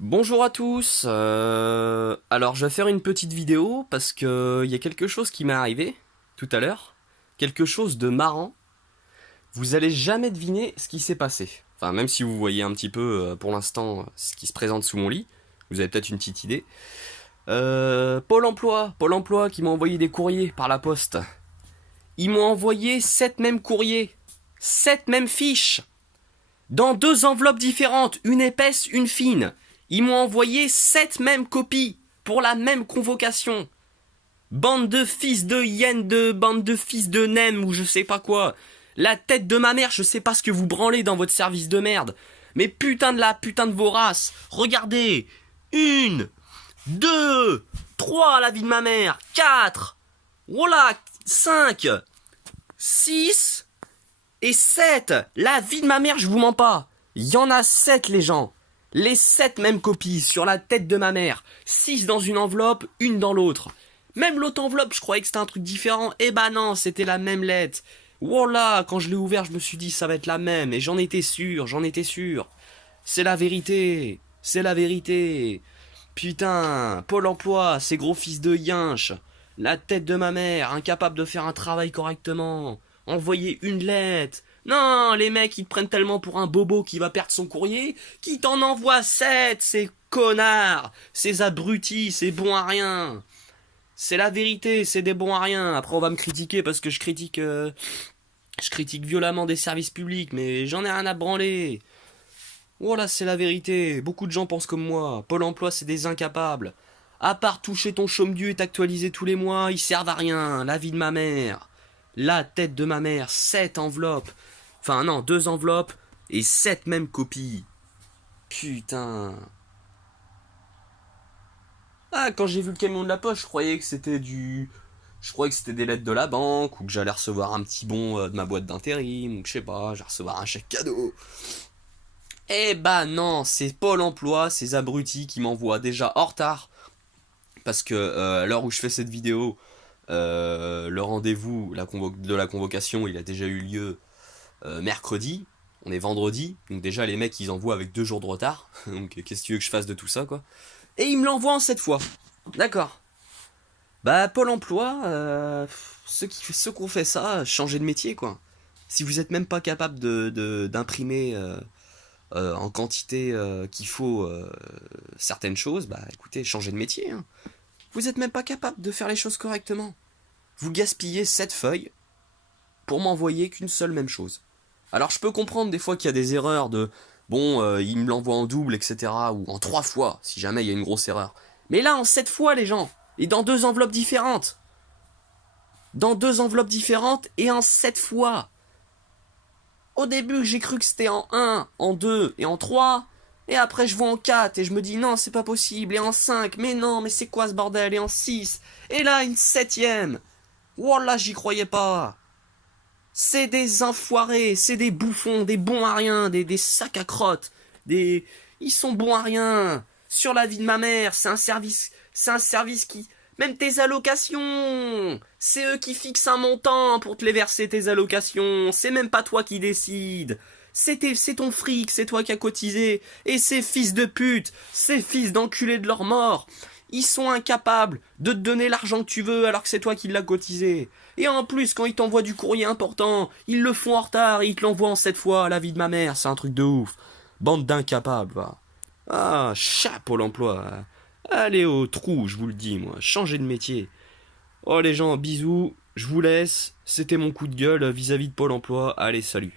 Bonjour à tous, alors je vais faire une petite vidéo parce que il y a quelque chose qui m'est arrivé tout à l'heure, quelque chose de marrant. Vous allez jamais deviner ce qui s'est passé. Enfin, même si vous voyez un petit peu pour l'instant ce qui se présente sous mon lit, vous avez peut-être une petite idée. Pôle emploi qui m'a envoyé des courriers par la poste. Ils m'ont envoyé 7 mêmes courriers, 7 mêmes fiches, dans 2 enveloppes différentes, une épaisse, une fine. Ils m'ont envoyé 7 mêmes copies pour la même convocation. Bande de fils de hyène bande de fils de nem ou je sais pas quoi. La tête de ma mère, je sais pas ce que vous branlez dans votre service de merde. Mais putain de vos races. Regardez. 1, 2, 3 la vie de ma mère. 4. Voilà, 5, 6 et 7. La vie de ma mère, je vous mens pas. Il y en a 7 les gens. Les 7 mêmes copies sur la tête de ma mère. 6 dans une enveloppe, une dans l'autre. Même l'autre enveloppe, je croyais que c'était un truc différent. Eh ben non, c'était la même lettre. Voilà, quand je l'ai ouvert, je me suis dit ça va être la même. Et j'en étais sûr, j'en étais sûr. C'est la vérité. C'est la vérité. Putain, Pôle emploi, ces gros fils de yinche. La tête de ma mère, incapable de faire un travail correctement. Envoyer une lettre. Non, les mecs, ils te prennent tellement pour un bobo qui va perdre son courrier, qu'ils t'en envoient 7, ces connards, ces abrutis, ces bons à rien. C'est la vérité, c'est des bons à rien. Après, on va me critiquer parce que je critique violemment des services publics, mais j'en ai rien à branler. Voilà, c'est la vérité. Beaucoup de gens pensent comme moi. Pôle emploi, c'est des incapables. À part toucher ton chaume-du et t'actualiser tous les mois, ils servent à rien. La vie de ma mère. La tête de ma mère. 7 enveloppes. Enfin, non, 2 enveloppes et 7 mêmes copies. Putain. Ah, quand j'ai vu le camion de la poste, je croyais que c'était du. Je croyais que c'était des lettres de la banque, ou que j'allais recevoir un petit bon de ma boîte d'intérim, ou que je sais pas, j'allais recevoir un chèque cadeau. Eh bah non, c'est Pôle emploi, ces abrutis qui m'envoient déjà en retard. Parce que à l'heure où je fais cette vidéo, le rendez-vous de la convocation, il a déjà eu lieu mercredi. On est vendredi, donc déjà les mecs ils envoient avec 2 jours de retard. Donc qu'est-ce que tu veux que je fasse de tout ça quoi. Et ils me l'envoient en 7 fois. D'accord. Bah Pôle emploi, ceux qui ont fait ça, changez de métier quoi. Si vous êtes même pas capable d'imprimer en quantité qu'il faut certaines choses, bah écoutez, changez de métier. Hein. Vous êtes même pas capable de faire les choses correctement. Vous gaspillez 7 feuilles pour m'envoyer qu'une seule même chose. Alors je peux comprendre des fois qu'il y a des erreurs de bon, il me l'envoie en double, etc. Ou en 3 fois, si jamais il y a une grosse erreur. Mais là, en 7 fois, les gens. Et dans 2 enveloppes différentes. Dans 2 enveloppes différentes et en 7 fois. Au début, j'ai cru que c'était en 1, en 2 et en 3. Et après, je vois en 4 et je me dis non, c'est pas possible. Et en 5, mais non, mais c'est quoi ce bordel? Et en 6. Et là, une 7ème. Wallah, j'y croyais pas. C'est des enfoirés, c'est des bouffons, des bons à rien, des sacs à crottes, des... Ils sont bons à rien. Sur la vie de ma mère, c'est un service qui... Même tes allocations, c'est eux qui fixent un montant pour te les verser tes allocations, c'est même pas toi qui décides. C'est ton fric, c'est toi qui as cotisé. Et ces fils de pute, ces fils d'enculés de leur mort, ils sont incapables de te donner l'argent que tu veux alors que c'est toi qui l'as cotisé. Et en plus, quand ils t'envoient du courrier important, ils le font en retard et ils te l'envoient en 7 fois. La vie de ma mère, c'est un truc de ouf. Bande d'incapables, va. Ah, chapeau l'emploi. Allez au trou, je vous le dis, moi. Changez de métier. Oh les gens, bisous. Je vous laisse. C'était mon coup de gueule vis-à-vis de Pôle emploi. Allez, salut.